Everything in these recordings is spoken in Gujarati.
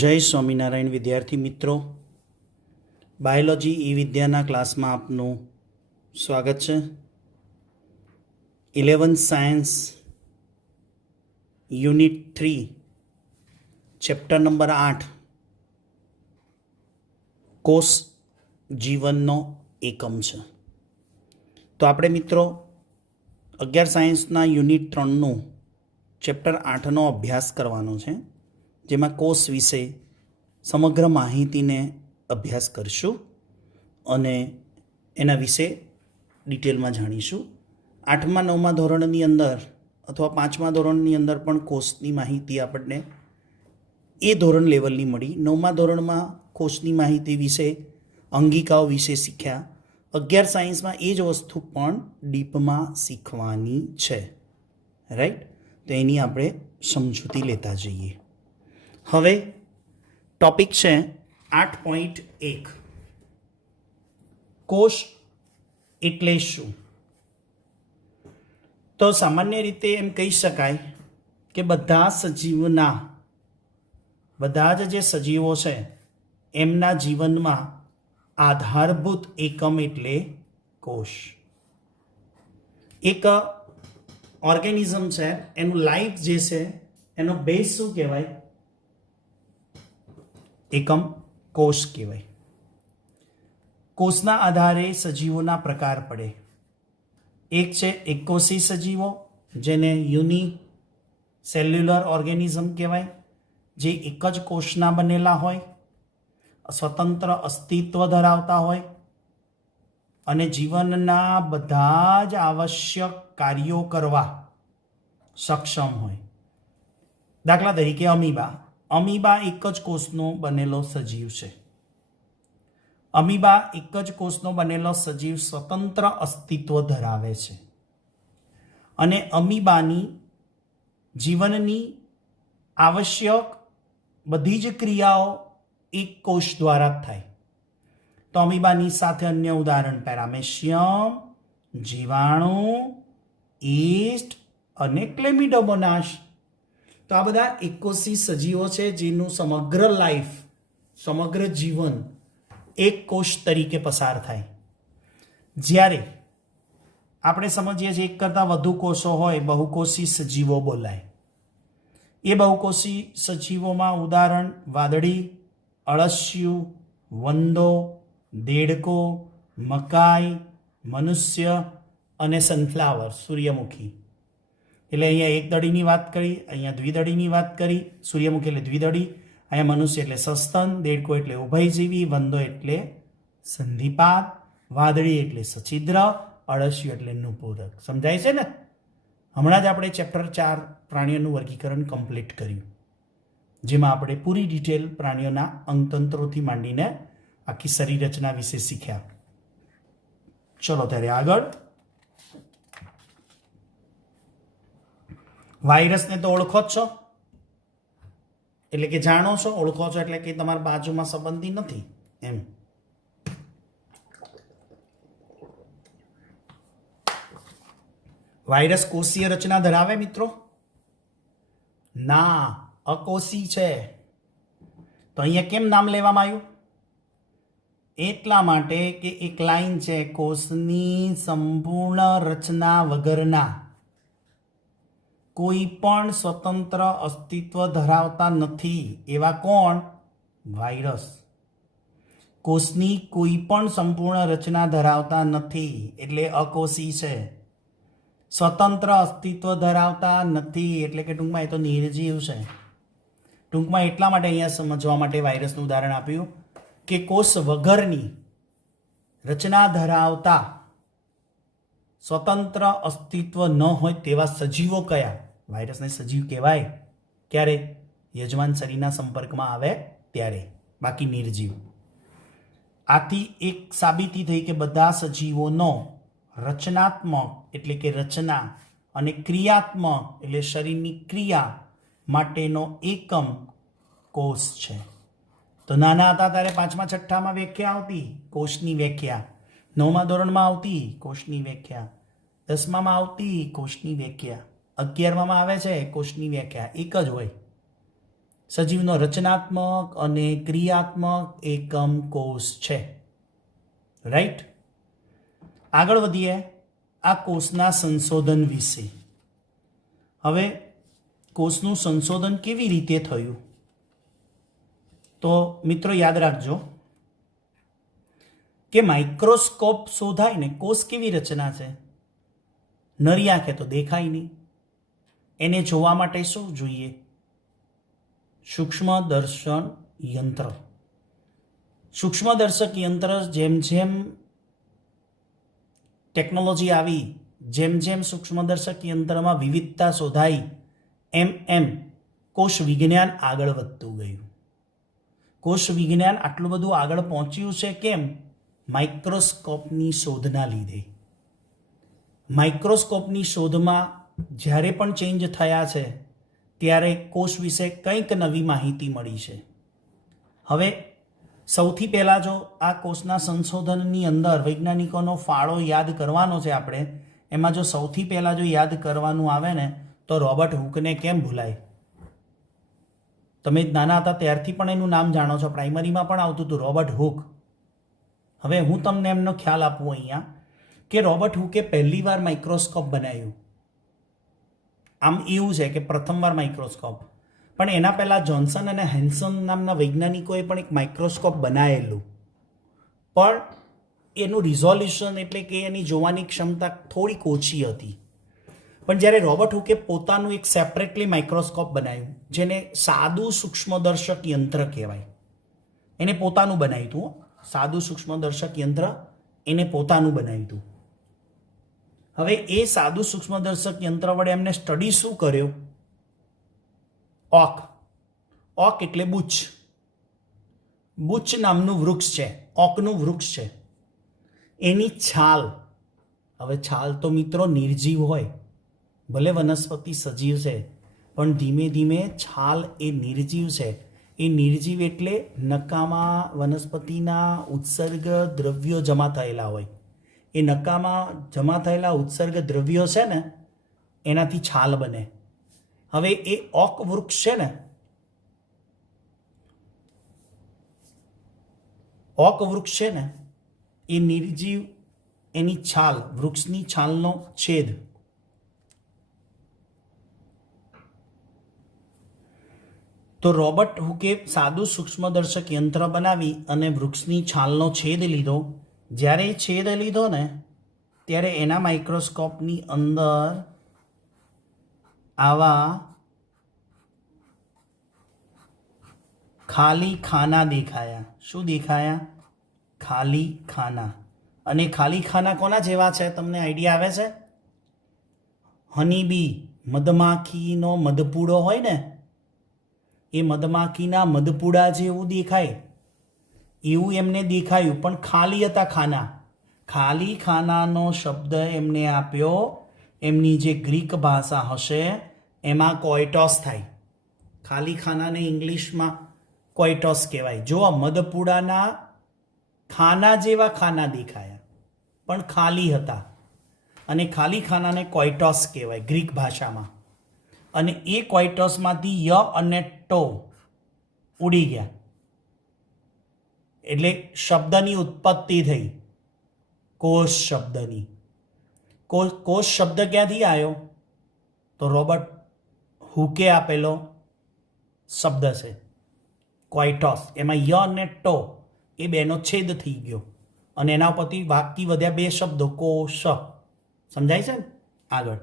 જય સ્વામિનારાયણ વિદ્યાર્થી મિત્રો, બાયોલોજી ઈ વિદ્યાના ક્લાસમાં આપનું સ્વાગત છે. 11th science unit 3 chapter number 8 કોષ જીવનનો એકમ છે. તો આપણે મિત્રો 11 સાયન્સના યુનિટ 3નું ચેપ્ટર 8નો અભ્યાસ કરવાનો છે, જેમાં કોષ વિશે સમગ્ર માહિતીને અભ્યાસ કરીશું અને એના વિશે ડિટેલમાં જાણીશું. 8મા 9મા ધોરણની અંદર અથવા 5મા ધોરણની અંદર પણ કોષની માહિતી આપણને એ ધોરણ લેવલની મળી. 9મા ધોરણમાં કોષની માહિતી વિશે, અંગિકાઓ વિશે શીખ્યા. 11 સાયન્સમાં એ જ વસ્તુ પણ ડીપમાં શીખવાની છે, રાઈટ? તો એની આપણે સમજૂતી લેતા જઈએ. હવે ટોપિક છે 8.1 કોષ એટલે શું? તો સામાન્ય રીતે એમ કહી શકાય કે બધા જ જે સજીવો છે એમના જીવનમાં આધારભૂત એકમ એટલે કોષ. એક ઓર્ગેનિઝમ છે, એનું લાઈફ જે છે એનો બેઝ શું કહેવાય? એકમ કોષ કહેવાય. કોષના આધારે સજીવોના પ્રકાર પડે. એક છે એકકોષી સજીવો, જેને યુનિ સેલ્યુલર ઓર્ગેનિઝમ કહેવાય, જે એક જ કોષના બનેલા હોય, સ્વતંત્ર અસ્તિત્વ ધરાવતા હોય અને જીવનના બધા જ આવશ્યક કાર્યો કરવા સક્ષમ હોય. દાખલા તરીકે અમીબા એક જ કોષનો બનેલો સજીવ છે. અમીબા એક જ કોષનો બનેલો સજીવ સ્વતંત્ર અસ્તિત્વ ધરાવે છે અને અમીબાની જીવનની આવશ્યક બધી જ ક્રિયાઓ એક કોષ દ્વારા જ થાય. તો અમીબાની સાથે અન્ય ઉદાહરણ પેરામેશિયમ, જીવાણુ, ઈસ્ટ અને ક્લેમિડોમોનાસ. તો આ બધા એકોષી સજીવો છે, જેનું સમગ્ર લાઈફ, સમગ્ર જીવન એક કોષ તરીકે પસાર થાય. જ્યારે આપણે સમજીએ છીએ એક કરતાં વધુ કોષો હોય, બહુકોષી સજીવો બોલાય. એ બહુકોષી સજીવોમાં ઉદાહરણ વાદળી, અળસિયું, વંદો, દેડકો, મકાઈ, મનુષ્ય અને સનફ્લાવર, સૂર્યમુખી. એટલે અહીંયા એક દળીની વાત કરી, અહીંયા દ્વિદળીની વાત કરી. સૂર્યમુખી એટલે દ્વિદળી, અહીંયા મનુષ્ય એટલે સસ્તન, દેડકો એટલે ઉભયજીવી, વંદો એટલે સંધિપાત, વાદળી એટલે સછિદ્ર, અળસિયું એટલે નુપૂરક. સમજાય છે ને? હમણાં જ આપણે ચેપ્ટર 4 પ્રાણીઓનું વર્ગીકરણ કમ્પ્લીટ કર્યું, જેમાં આપણે પૂરી ડિટેલ પ્રાણીઓના અંગતંત્રોથી માંડીને આખી શરીર રચના વિશે શીખ્યા. ચલો ત્યારે આગળ. વાયરસને તો ઓળખો જ છો, એટલે કે જાણો છો. ઓળખો છો એટલે કે તમારા બાજુમાં સંબંધી નથી એમ. વાયરસ કોષીય રચના ધરાવે મિત્રો? ના, અકોષી છે. તો અહીંયા કેમ નામ લેવામાં આવ્યું? એટલા માટે કે એક લાઈન છે, કોષની સંપૂર્ણ રચના વગરના કોઈ પણ સ્વતંત્ર અસ્તિત્વ ધરાવતા નથી. એવા કોણ? વાયરસ. કોષની કોઈ પણ સંપૂર્ણ રચના ધરાવતા નથી એટલે અકોષી છે. સ્વતંત્ર અસ્તિત્વ ધરાવતા નથી એટલે કે ટૂંકમાં એ તો નિર્જીવ છે. ટૂંકમાં એટલા માટે અહીંયા સમજવા માટે વાયરસનું ઉદાહરણ આપ્યું કે કોષ વગરની રચના ધરાવતા સ્વતંત્ર અસ્તિત્વ ન હોય તેવા સજીવો કયા? વાયરસને સજીવ કહેવાય ક્યારે? યજમાન શરીરના સંપર્કમાં આવે ત્યારે, બાકી નિર્જીવ. આથી એક સાબિતી થઈ કે બધા સજીવોનો રચનાત્મક એટલે કે રચના અને ક્રિયાત્મક એટલે શરીરની ક્રિયા માટેનો એકમ કોષ છે. તો નાના હતા ત્યારે 5મા 6માં વ્યાખ્યા આવતી કોષની વ્યાખ્યા, 9મા ધોરણમાં આવતી કોષની વ્યાખ્યા, 10મામાં આવતી કોષની વ્યાખ્યા, 11મામાં આવે છે કોષની વ્યાખ્યા. એક જ હોય. સજીવનો રચનાત્મક અને ક્રિયાત્મક એકમ કોષ છે. રાઈટ. આગળ વધીએ આ કોષના સંશોધન વિશે. હવે કોષનું સંશોધન કેવી રીતે થયું? તો મિત્રો યાદ રાખજો કે માઇક્રોસ્કોપ શોધાય ને કોષ કેવી રચના છે? નરી આંખે તો દેખાય નહીં. એને જોવા માટે શું જોઈએ? સૂક્ષ્મદર્શન યંત્ર. સૂક્ષ્મદર્શક યંત્ર જેમ જેમ ટેકનોલોજી આવી, જેમ જેમ સૂક્ષ્મદર્શક યંત્રમાં વિવિધતા શોધાઈ, એમ કોષ વિજ્ઞાન આગળ વધતું ગયું. કોષ વિજ્ઞાન આટલું બધું આગળ પહોંચ્યું છે કેમ? માઇક્રોસ્કોપની શોધના લીધે. માઇક્રોસ્કોપની શોધમાં જ્યારે પણ ચેન્જ થયા છે ત્યારે કોષ વિશે કંઈક નવી માહિતી મળી છે. હવે સૌથી પહેલાં જો આ કોષના સંશોધનની અંદર વૈજ્ઞાનિકોનો ફાળો યાદ કરવાનો છે આપણે, એમાં જો સૌથી પહેલાં જો યાદ કરવાનું આવે ને તો રોબર્ટ હુકને કેમ ભૂલાય? તમે નાના હતા ત્યારથી પણ એનું નામ જાણો છો, પ્રાઇમરીમાં પણ આવતું હતું રોબર્ટ હુક. હવે હું તમને એમનો ખ્યાલ આપું અહીંયા કે રોબર્ટ હુકે પહેલીવાર માઇક્રોસ્કોપ બનાવ્યું. આમ એવું છે કે પ્રથમવાર માઇક્રોસ્કોપ, પણ એના પહેલાં જોન્સન અને હેન્સન નામના વૈજ્ઞાનિકોએ પણ એક માઇક્રોસ્કોપ બનાવેલું, પણ એનું રિઝોલ્યુશન એટલે કે એની જોવાની ક્ષમતા થોડીક ઓછી હતી. પણ જ્યારે રોબર્ટ હુકે પોતાનું એક સેપરેટલી માઇક્રોસ્કોપ બનાવ્યું, જેને સાદું સૂક્ષ્મદર્શક યંત્ર કહેવાય, એને પોતાનું બનાવ્યું હતું. સાદું સૂક્ષ્મદર્શક યંત્ર એને પોતાનું બનાવ્યું હતું. હવે એ સાદું સૂક્ષ્મદર્શક યંત્ર વડે એમને સ્ટડી શું કર્યો? ઓક. ઓક એટલે બુચ. બુચ નામનું વૃક્ષ છે, ઓકનું વૃક્ષ છે. એની છાલ, હવે છાલ તો મિત્રો નિર્જીવ હોય, ભલે વનસ્પતિ સજીવ છે, પણ ધીમે ધીમે છાલ એ નિર્જીવ છે. એ નિર્જીવ એટલે નકામા વનસ્પતિના ઉત્સર્ગ દ્રવ્યો જમા થયેલા હોય. એ નકામાં જમા થયેલા ઉત્સર્ગ દ્રવ્યો છે ને એનાથી છાલ બને. હવે એ ઓક વૃક્ષ છે ને, ઓક વૃક્ષ છે ને એ નિર્જીવ, એની છાલ, વૃક્ષની છાલનો છેદ તો રોબર્ટ હુકે સાદું સૂક્ષ્મદર્શક યંત્ર બનાવી અને વૃક્ષની છાલનો છેદ લીધો. જ્યારે એ છેદ લીધો ને ત્યારે એના માઇક્રોસ્કોપની અંદર આવા ખાલી ખાના દેખાયા. શું દેખાયા? ખાલી ખાના. અને ખાલી ખાના કોના જેવા છે? તમને આઈડિયા આવે છે? હનીબી, મધમાખીનો મધપૂડો હોય ને, એ મધમાખીના મધપૂડા જેવું દેખાય એવું એમને દેખાયું, પણ ખાલી હતા ખાના. ખાલી ખાનાનો શબ્દ એમને આપ્યો એમની જે ગ્રીક ભાષા હશે એમાં કોઇટોસ થાય. ખાલી ખાનાને ઇંગ્લિશમાં કોઇટોસ કહેવાય. જો મધપૂડાના ખાના જેવા ખાના દેખાયા પણ ખાલી હતા, અને ખાલી ખાનાને કોઇટોસ કહેવાય ગ્રીક ભાષામાં. અને એ કોઇટોસમાંથી ય અને ટો ઉડી ગયા એટલે શબ્દની ઉત્પત્તિ થઈ, કોષ શબ્દની. કોષ શબ્દ ક્યાંથી આવ્યો? તો રોબર્ટ હુકે આપેલો શબ્દ છે કોઇટોસ. એમાં ય અને ટો એ બેનો છેદ થઈ ગયો અને એના પરથી વાક્ય વધ્યા બે શબ્દો, કોષ. સમજાય છે ને? આગળ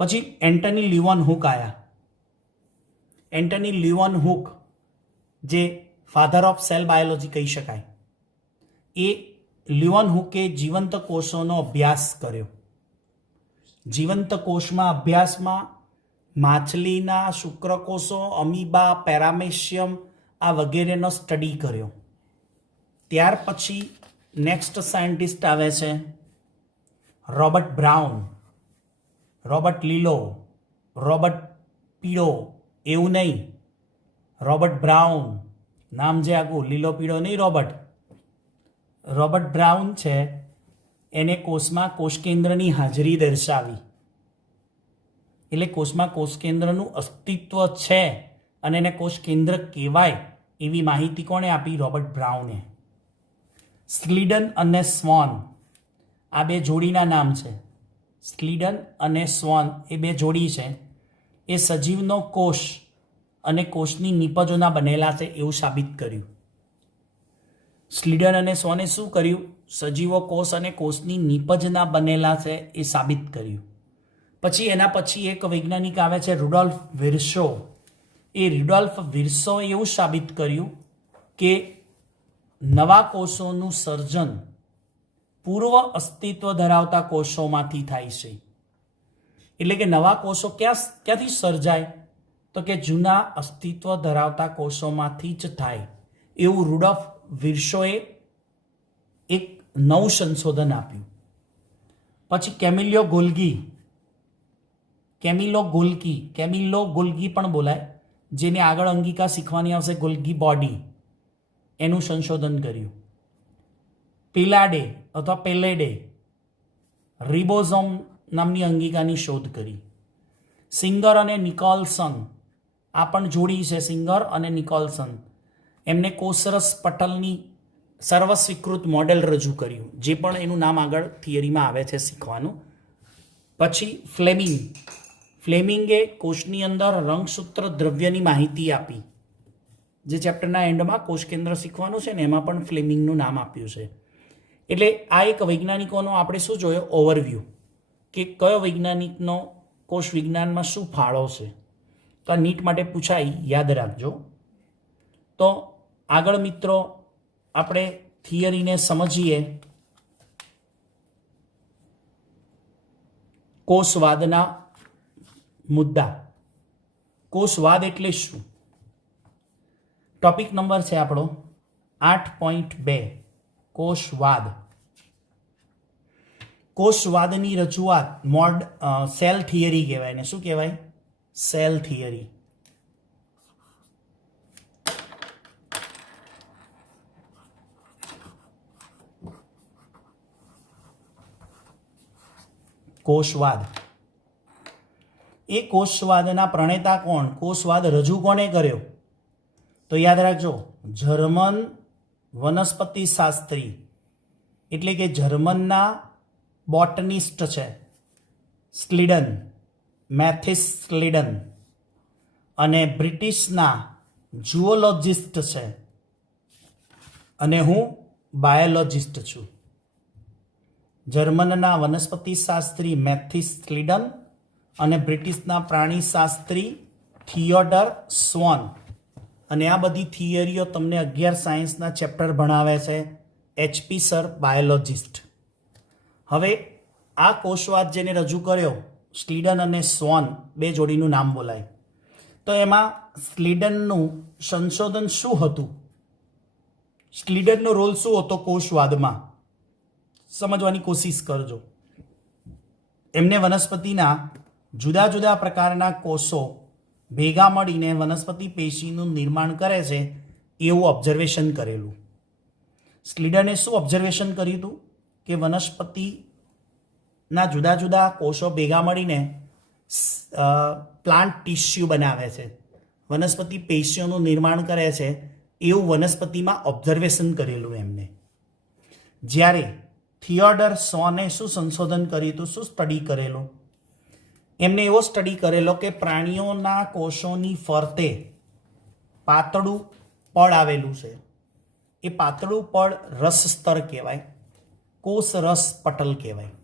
પછી એન્ટની લ્યુવન હુક આવ્યા. એન્ટની લ્યુવન હુક જે ફાધર ઓફ સેલ બાયોલોજી કહી શકાય, એ લ્યુવન હુકે જીવંત કોષોનો અભ્યાસ કર્યો. જીવંત કોષમાં અભ્યાસમાં માછલીના શુક્રકોષો, અમીબા, પેરામેશિયમ આ વગેરેનો સ્ટડી કર્યો. ત્યાર પછી નેક્સ્ટ સાયન્ટિસ્ટ આવે છે રોબર્ટ બ્રાઉન. રોબર્ટ લીલો, રોબર્ટ પીળો એવું નહીં, રોબર્ટ બ્રાઉન નામ જે આખું, લીલો પીળો નહીં રોબર્ટ. રોબર્ટ બ્રાઉન છે એને કોષમાં કોષકેન્દ્રની હાજરી દર્શાવી. એટલે કોષમાં કોષકેન્દ્રનું અસ્તિત્વ છે અને એને કોષ કેન્દ્ર કહેવાય એવી માહિતી કોણે આપી? રોબર્ટ બ્રાઉને. સ્લીડન અને સ્વોન આ બે જોડીના નામ છે. સ્લીડન અને સ્વોન એ બે જોડી છે. એ સજીવનો કોષ અને કોષની નિપજોના બનેલા છે એવું સાબિત કર્યું. સ્લીડન અને સ્વોને શું કર્યું? સજીવો કોષ અને કોષની નિપજના બનેલા છે એ સાબિત કર્યું. પછી એના પછી એક વૈજ્ઞાનિક આવે છે રુડોલ્ફ વિર્સો. એ રુડોલ્ફ વિર્સોએ એવું સાબિત કર્યું કે નવા કોષોનું સર્જન પૂર્વ અસ્તિત્વ ધરાવતા કોષોમાંથી થાય છે. એટલે કે નવા કોષો ક્યાંથી સર્જાય? તો કે જૂના અસ્તિત્વ ધરાવતા કોષોમાંથી જ થાય એવું રુડોલ્ફ વિર્સોએ એક નવું સંશોધન આપ્યું. પછી કેમિલો ગોલ્ગી પણ બોલાય, જેને આગળ અંગિકા શીખવાની આવશે, ગોલ્ગી બોડી, એનું સંશોધન કર્યું. પેલેડે રિબોઝોમ નામની અંગિકાની શોધ કરી. સિંગર અને નિકોલસન આ પણ જોડી છે. સિંગર અને નિકોલસન એમને કોષરસ પટલની સર્વસ્વીકૃત મોડેલ રજૂ કર્યું, જે પણ એનું નામ આગળ થિયરીમાં આવે છે શીખવાનું. પછી ફ્લેમિંગે કોષની અંદર રંગસૂત્ર દ્રવ્યની માહિતી આપી. જે ચેપ્ટરના એન્ડમાં કોષ કેન્દ્ર શીખવાનું છે ને એમાં પણ ફ્લેમિંગનું નામ આપ્યું છે. એટલે આ એક વૈજ્ઞાનિકોનો આપણે શું જોયો? ઓવરવ્યૂ, કે કયો વૈજ્ઞાનિકનો કોષ વિજ્ઞાનમાં શું ફાળો છે. તો આ નીટ માટે પૂછાય, યાદ રાખજો. તો આગળ મિત્રો આપણે થિયરીને સમજીએ. કોષવાદના મુદ્દા. કોષવાદ એટલે શું? ટોપિક નંબર છે આપણો 8.2 કોષવાદ. કોષવાદની રજૂઆત સેલ થિયરી કહેવાય ને. શું કહેવાય? Cell theory. કોષવાદ. એ કોષવાદના પ્રણેતા કોણ? કોષવાદ રજૂ કોણે કર્યો? તો યાદ રાખજો, જર્મન વનસ્પતિ શાસ્ત્રી એટલે કે જર્મનના બોટનિસ્ટ છે સ્લીડન, મેથિસ સ્લીડન, અને બ્રિટિશના ઝૂઓલોજિસ્ટ છે, અને હું બાયોલોજિસ્ટ છું. જર્મનના વનસ્પતિ શાસ્ત્રી મેથિસ સ્લીડન અને બ્રિટિશના પ્રાણીશાસ્ત્રી થિયોડર સ્વોન. અને આ બધી થિયરીઓ તમને 11 સાયન્સના ચેપ્ટર ભણાવે છે HP સર, બાયોલોજિસ્ટ. હવે આ કોષવાદ જેને રજૂ કર્યો સ્લીડન અને સ્વોન, બે જોડીનું નામ બોલાય. તો એમાં સ્લીડનનું સંશોધન શું હતું? સ્લીડનનો રોલ શું હતો કોષવાદમાં? સમજવાની કોશિશ કરજો. એમને વનસ્પતિના જુદા જુદા પ્રકારના કોષો ભેગા મળીને વનસ્પતિ પેશીનું નિર્માણ કરે છે એવું ઓબ્ઝર્વેશન કરેલું. સ્લીડને શું ઓબ્ઝર્વેશન કર્યું હતું? કે વનસ્પતિના જુદા જુદા કોષો ભેગા મળીને પ્લાન્ટ ટિશ્યુ બનાવે છે, વનસ્પતિ પેશીઓનું નિર્માણ કરે છે એવું વનસ્પતિમાં ઓબ્ઝર્વેશન કરેલું એમને. જ્યારે થિયોડર સ્વોને શું સંશોધન કર્યું હતું? શું સ્ટડી કરેલું? એમને એવો સ્ટડી કરેલો કે પ્રાણીઓના કોષોની ફરતે પાતળું પડ આવેલું છે. એ પાતળું પડ રસ સ્તર કહેવાય, કોષ રસ પટલ કહેવાય.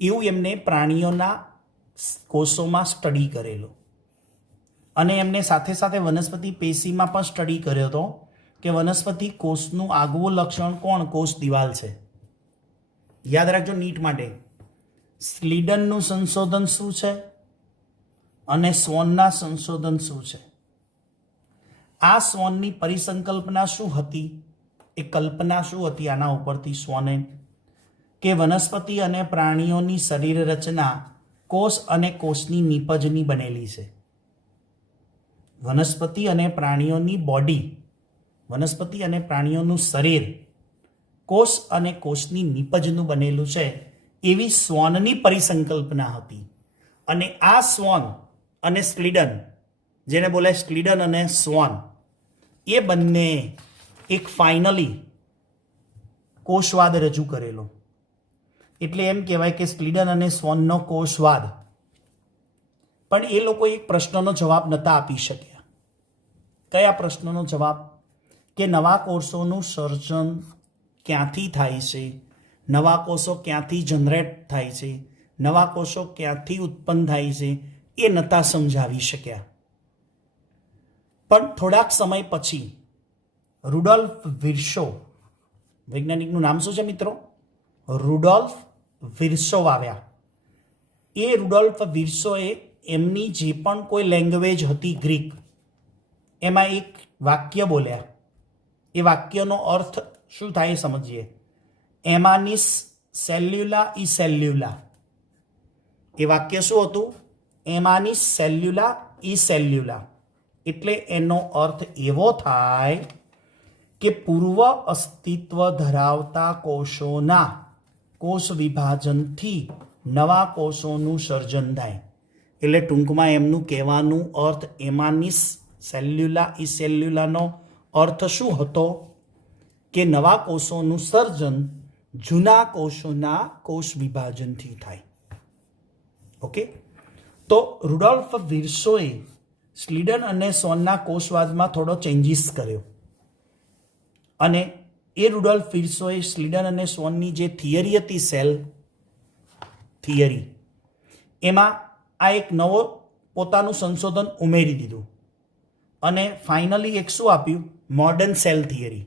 એવું એમને પ્રાણીઓના કોષોમાં સ્ટડી કરેલો. અને એમને સાથે સાથે વનસ્પતિ પેશીમાં પણ સ્ટડી કર્યો હતો કે વનસ્પતિ કોષનું આગવું લક્ષણ કોણ? કોષ દિવાલ છે. યાદ રાખજો નીટ માટે, સ્લીડનનું સંશોધન શું છે અને સ્વોનના સંશોધન શું છે. આ સ્વોનની પરિસંકલ્પના શું હતી? એ કલ્પના શું હતી આના ઉપરથી સ્વોને? કે વનસ્પતિ અને પ્રાણીઓની શરીર રચના કોષ અને કોષની નિપજની બનેલી છે. વનસ્પતિ અને પ્રાણીઓની બોડી, વનસ્પતિ અને પ્રાણીઓનું શરીર કોષ અને કોષની નિપજનું બનેલું છે એવી સ્વોનની પરિસંકલ્પના હતી. અને આ સ્વોન અને સ્લીડન જેને બોલાય સ્લીડન અને સ્વોન, એ બંને એક ફાઇનલી કોષવાદ રજૂ કરેલો. એટલે એમ કહેવાય કે સ્લીડન અને સ્વોનનો કોષવાદ. પણ એ લોકો એક પ્રશ્નનો જવાબ નહોતા આપી શક્યા. કયા પ્રશ્નનો જવાબ? કે નવા કોષોનું સર્જન ક્યાંથી થાય છે, નવા કોષો ક્યાંથી જનરેટ થાય છે, નવા કોષો ક્યાંથી ઉત્પન્ન થાય છે, એ નહોતા સમજાવી શક્યા. પણ થોડાક સમય પછી રુડોલ્ફ વિર્સો, વૈજ્ઞાનિકનું નામ શું છે મિત્રો? રુડોલ્ફ વિર્સો આવ્યા. એ રુડોલ્ફ વિર્સોએ એમની જે પણ કોઈ લેંગ્વેજ હતી ગ્રીક, એમાં એક વાક્ય બોલ્યા. એ વાક્યનો અર્થ શું થાય સમજીએ. એમાનિસ સેલ્યુલા ઈ સેલ્યુલા. એ વાક્ય શું હતું? એમાનિસ સેલ્યુલા ઈ સેલ્યુલા. એટલે એનો અર્થ એવો થાય કે પૂર્વ અસ્તિત્વ ધરાવતા કોષોના કોષ વિભાજનથી નવા કોષોનું સર્જન થાય. એટલે ટૂંકમાં એમનું કહેવાનું અર્થ એમાનિસ સેલ્યુલા ઈ સેલ્યુલાનો અર્થ શું હતો? કે નવા કોષોનું સર્જન જૂના કોષોના કોષ વિભાજનથી થાય. ઓકે, તો રુડોલ્ફ વિર્સોએ સ્લીડન અને સ્વોનના કોષવાદમાં થોડો ચેન્જીસ કર્યો. અને એ રુડોલ્ફ વિર્સોએ સ્લીડન અને સ્વોનની જે થિયરી હતી, સેલ થિયરી, એમાં આ એક નવો પોતાનું સંશોધન ઉમેરી દીધું. અને ફાઇનલી એક શું આપ્યું? મોડર્ન સેલ થિયરી,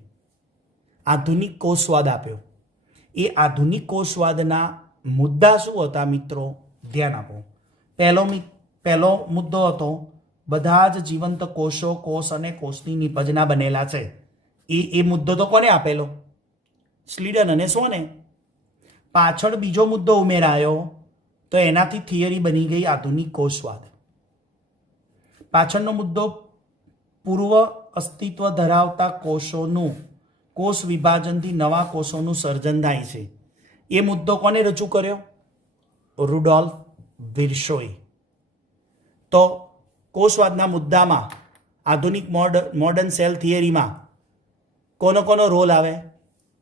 આધુનિક કોષવાદ આપ્યો. એ આધુનિક કોષવાદના મુદ્દા શું હતા મિત્રો? ધ્યાન આપો. પહેલો મુદ્દો હતો બધા જ જીવંત કોષો કોષ અને કોષની નિપજના બનેલા છે. એ મુદ્દો તો કોને આપેલો? સ્લીડન અને સ્વોને. પાછળ બીજો મુદ્દો ઉમેરાયો તો એનાથી થિયરી બની ગઈ આધુનિક કોષવાદ. પાછળનો મુદ્દો પૂર્વ અસ્તિત્વ ધરાવતા કોષોનું કોષ વિભાજનથી નવા કોષોનું સર્જન થાય છે. એ મુદ્દો કોને રજૂ કર્યો? રુડોલ્ફ વિર્સોએ. તો કોષવાદના મુદ્દામાં આધુનિક મોડર્ન સેલ થિયરીમાં કોનો રોલ આવે?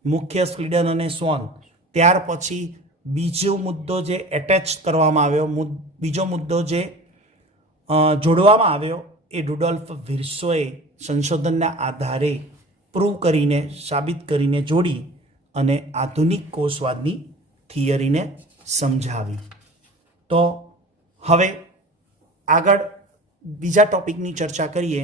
મુખ્ય સ્લીડન અને સ્વોન. ત્યાર પછી બીજો મુદ્દો જે એટેચ કરવામાં આવ્યો, બીજો મુદ્દો જે જોડવામાં આવ્યો, એ રુડોલ્ફ વિર્સોએ સંશોધનના આધારે પ્રૂવ કરીને, સાબિત કરીને જોડી અને આધુનિક કોષવાદની થિયરીને સમજાવી. તો હવે આગળ બીજા ટોપિકની ચર્ચા કરીએ,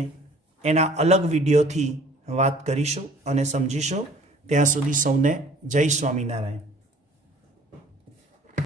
એના અલગ વિડીયોથી વાત કરીશું અને સમજીશું. ત્યાં સુધી સૌને જય સ્વામિનારાયણ.